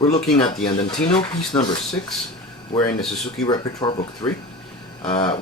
We're looking at the Andantino piece number 6. We're in the Suzuki Repertoire Book 3.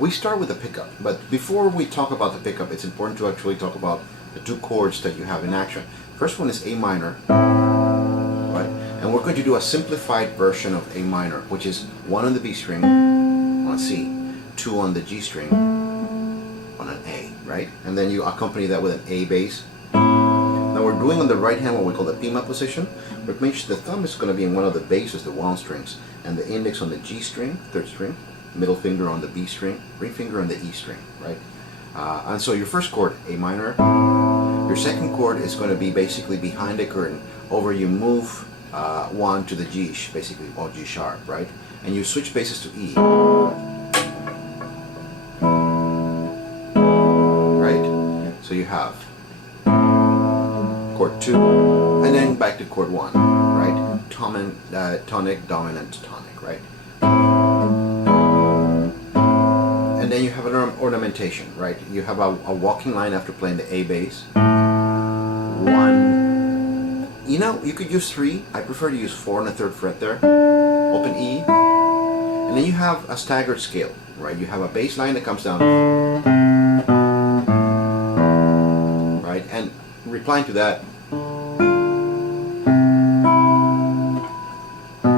We start with the pickup, but before we talk about the pickup, it's important to actually talk about the two chords that you have in action. First one is A minor, right? And we're going to do a simplified version of A minor, which is 1 on the B string on C, 2 on the G string on an A, right? And then you accompany that with an A bass. Now we're doing on the right hand what we call the Pima position, which means the thumb is going to be in one of the basses, the wound strings, and the index on the G string, 3rd string, middle finger on the B string, ring finger on the E string, right? And so your first chord, A minor. Your second chord is going to be basically behind the curtain, over you move 1 to the G, basically, or G sharp, right? And you switch basses to E. Right? So you have chord 2, and then back to chord 1, right? Tonic, dominant, tonic, right? And then you have an ornamentation, right? You have a walking line after playing the A bass. 1, you know, you could use 3. I prefer to use 4 on the 3rd fret there. Open E. And then you have a staggered scale, right? You have a bass line that comes down. Right? And replying to that, we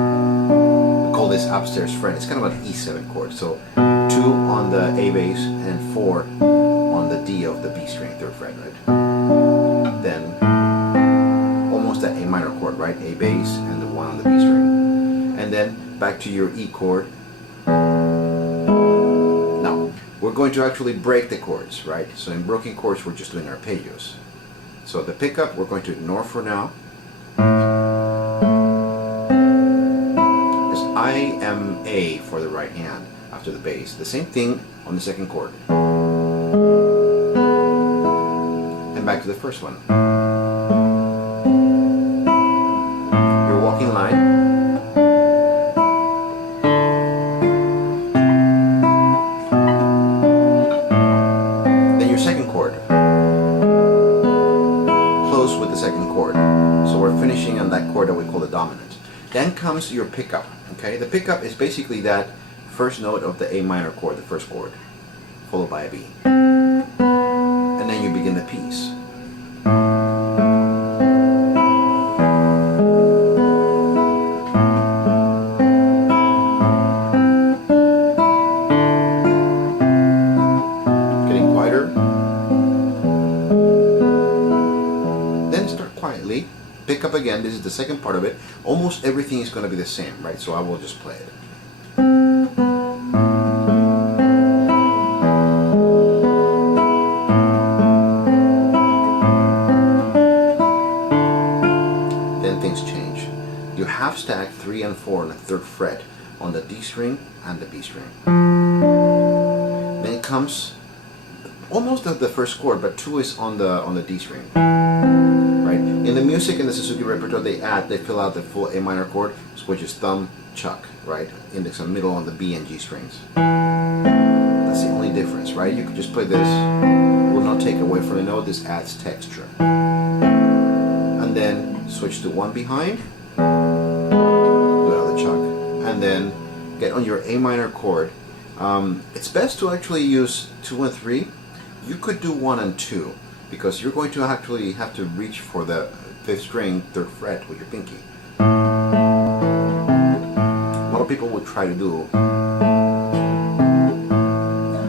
call this upstairs fret. It's kind of an E7 chord. So 2 on the A bass and 4 on the D of the B string, 3rd fret, right? Then almost that A minor chord, right? A bass and the 1 on the B string. And then back to your E chord. Now, we're going to actually break the chords, right? So in broken chords, we're just doing arpeggios. So the pickup, we're going to ignore for now. It's I am A for the right hand after the bass. The same thing on the second chord. And back to the first one. Your walking line. Then your second chord. Close with the second chord. So we're finishing on that chord that we call the dominant. Then comes your pickup. Okay, the pickup is basically that first note of the A minor chord, the first chord, followed by a B. And then you begin the piece. Getting quieter. Then start quietly. Pick up again. This is the second part of it. Almost everything is going to be the same, right? So I will just play it. You half stack 3 and 4 on the 3rd fret on the D string and the B string. Then it comes almost at the first chord, but 2 is on the D string. Right? In the music in the Suzuki Repertoire, they fill out the full A minor chord, which is thumb, chuck, right? Index and middle on the B and G strings. That's the only difference, right? You could just play this. It will not take away from the note. This adds texture. And then switch to 1 behind. Do another chuck, and then get on your A minor chord. It's best to actually use 2 and 3. You could do 1 and 2 because you're going to actually have to reach for the 5th string, 3rd fret with your pinky. A lot of people would try to do.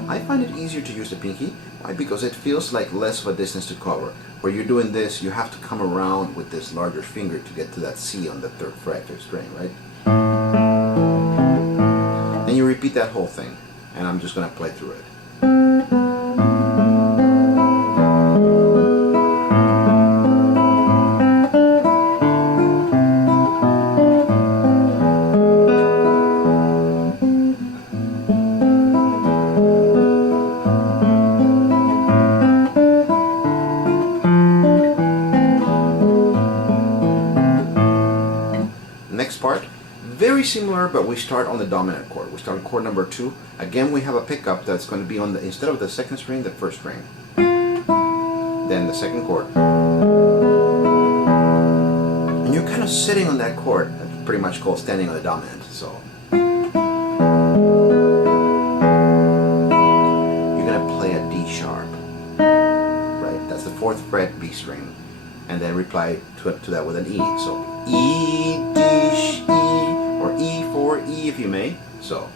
I find it easier to use the pinky. Why? Because it feels like less of a distance to cover. Where you're doing this, you have to come around with this larger finger to get to that C on the 3rd fret, 5th string, right? Then you repeat that whole thing, and I'm just going to play through it. Part, very similar, but we start on the dominant chord. We start on chord number 2. Again, we have a pickup that's going to be on the, instead of the 2nd string, the 1st string. Then the 2nd chord. And you're kind of sitting on that chord. pretty much called standing on the dominant. So you're gonna play a D sharp, right? That's the 4th fret B string, and then reply to that with an E. So E, D, E, or E for E if you may. So.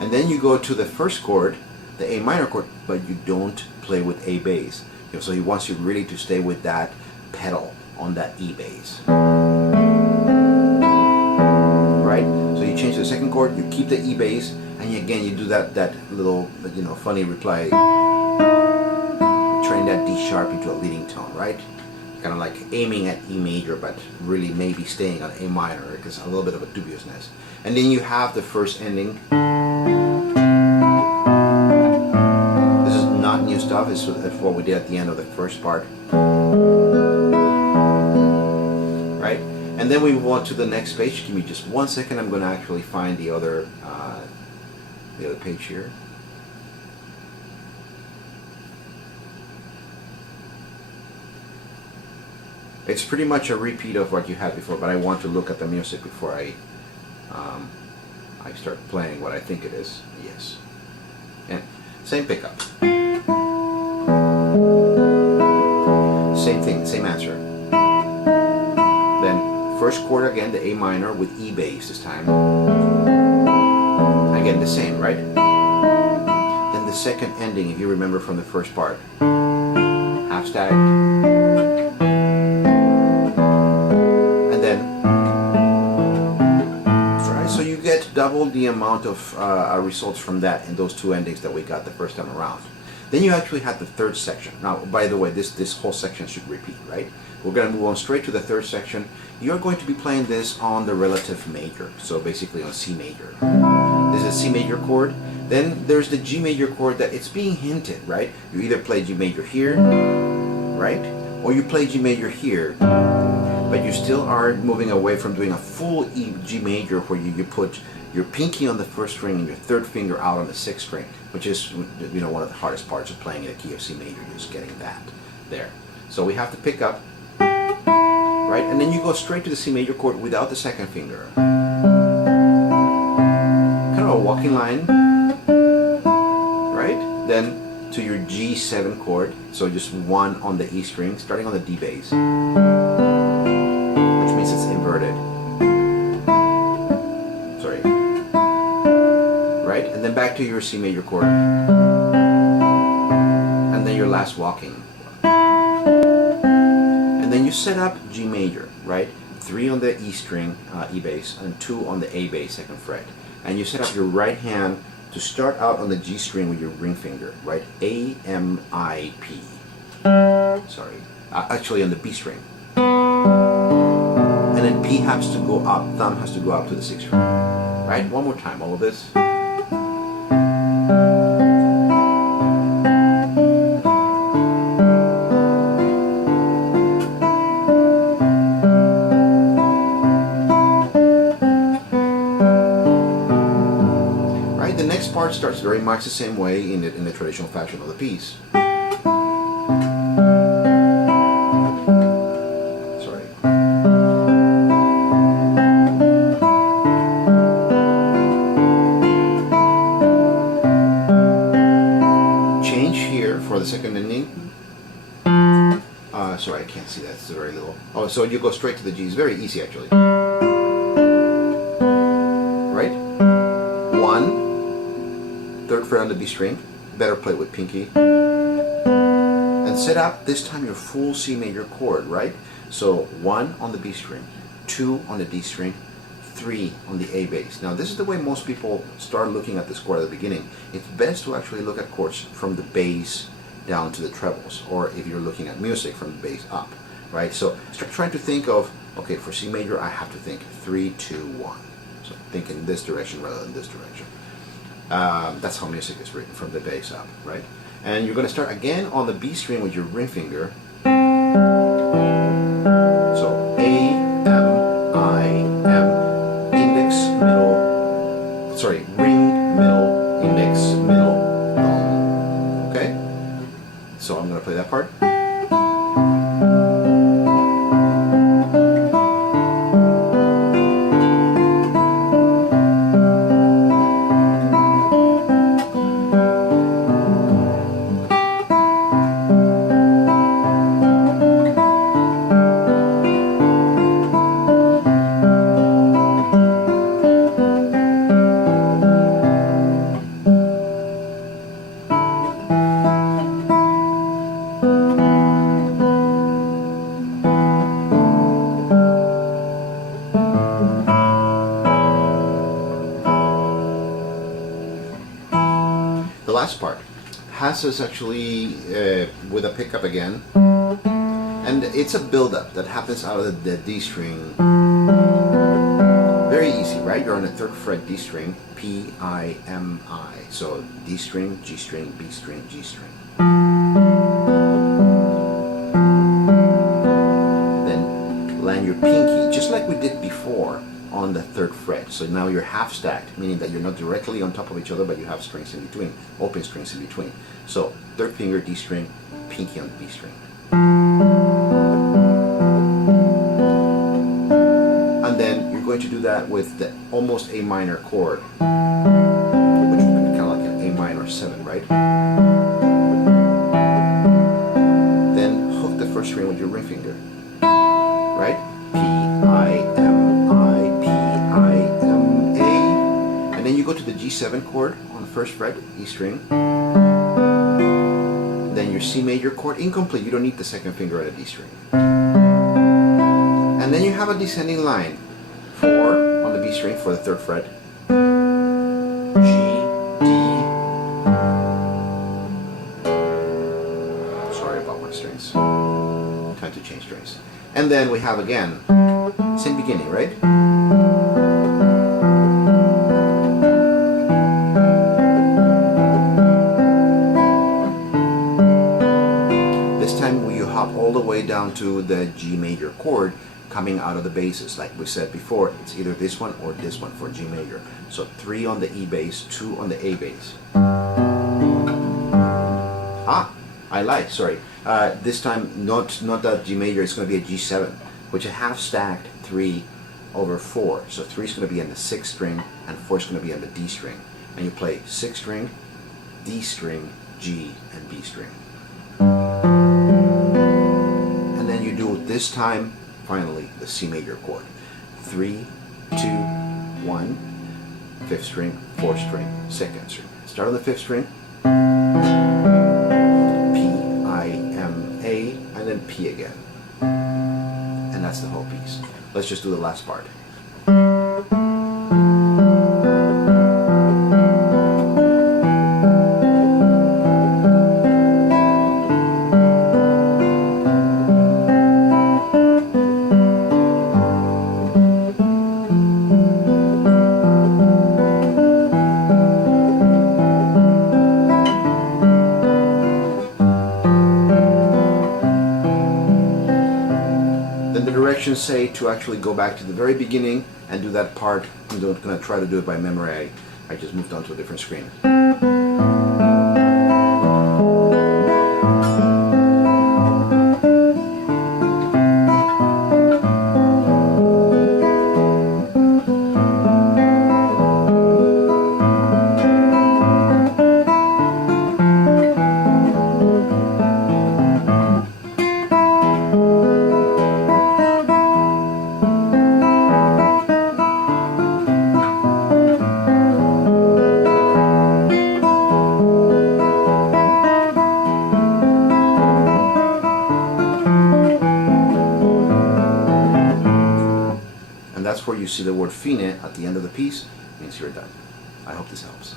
And then you go to the first chord, the A minor chord, but you don't play with A bass. So he wants you really to stay with that pedal on that E bass. Right? So you change the second chord, you keep the E bass, and again you do that little, funny reply, turning that D sharp into a leading tone, right? Kind of like aiming at E major, but really maybe staying on A minor, because a little bit of a dubiousness. And then you have the first ending. This is not new stuff, it's what we did at the end of the first part. Right? And then we move on to the next page. Give me just 1 second, I'm going to actually find the other page here. It's pretty much a repeat of what you had before, but I want to look at the music before I start playing what I think it is. Yes. And same pickup. Same thing, same answer. Then first chord again, the A minor with E bass this time. Again the same, right? Then the second ending, if you remember from the first part. Half stack. Double the amount of results from that in those two endings that we got the first time around. Then you actually have the third section. Now, by the way, this whole section should repeat, right? We're going to move on straight to the third section. You're going to be playing this on the relative major, so basically on C major. This is a C major chord. Then there's the G major chord that it's being hinted, right? You either play G major here, right? Or you play G major here, but you still are moving away from doing a full G major where you put your pinky on the first string and your third finger out on the 6th string, which is one of the hardest parts of playing in the key of C major, just getting that there. So we have to pick up, right? And then you go straight to the C major chord without the second finger. Kind of a walking line, right? Then to your G7 chord, so just 1 on the E string, starting on the D bass, which means it's inverted. Sorry. Right? And then back to your C major chord. And then your last walking. And then you set up G major, right? 3 on the E string, E bass, and 2 on the A bass, 2nd fret. And you set up your right hand to start out on the G string with your ring finger, right? A, M, I, P. Sorry. Actually on the B string. And then P has to go up, thumb has to go up to the 6th string. Right? One more time, all of this. Right? The next part starts very much the same way in the traditional fashion of the piece. Second ending. Sorry, I can't see that. It's very little. Oh, so you go straight to the G. It's very easy, actually. Right? 1, 3rd fret on the B string. Better play with pinky. And set up this time your full C major chord, right? So 1 on the B string, 2 on the D string, 3 on the A bass. Now this is the way most people start looking at this chord at the beginning. It's best to actually look at chords from the bass down to the trebles, or if you're looking at music from the bass up, right? So start trying to think of, okay, for C major I have to think 3, 2, 1. So think in this direction rather than this direction. That's how music is written, from the bass up, right? And you're going to start again on the B string with your ring finger. So A, M, I, M, index, middle, sorry, ring, middle, index, middle, thumb. Okay? So I'm going to play that part. last part has us actually with a pickup again, and it's a build-up that happens out of the D string. Very easy, right? You're on the 3rd fret D string, P, I, M, I. So D string, G string, B string, G string. Then land your pinky, just like we did before, on the 3rd fret. So now you're half stacked, meaning that you're not directly on top of each other, but you have strings in between, open strings in between. So 3rd finger D string, pinky on the B string. And then you're going to do that with the almost A minor chord, which would be kind of like an A minor 7, right? Then hook the 1st string with your ring finger, right? P, I, M, I, P, I, M, A. And then you go to the G7 chord on the 1st fret, E string. Then your C major chord, incomplete, you don't need the 2nd finger at a D string. And then you have a descending line, 4 on the B string for the 3rd fret, G, D. Sorry about my strings. Time to change strings. And then we have again, same beginning, right? This time we hop all the way down to the G major chord, coming out of the basses. Like we said before, it's either this one or this one for G major. So 3 on the E bass, 2 on the A bass. I lied, sorry. This time, not that G major, it's going to be a G7, which I have stacked 3 over 4. So 3 is going to be on the 6th string, and 4 is going to be on the D string. And you play 6th string, D string, G, and B string. And then you do this time, finally, the C major chord. 3, 2, 1, 5th string, 4th string, 2nd string. Start on the 5th string, P, I, M, A, and then P again. And that's the whole piece. Let's just do the last part. Directions say to actually go back to the very beginning and do that part. I'm not going to try to do it by memory. I just moved on to a different screen. That's where you see the word fine at the end of the piece, means you're done. I hope this helps.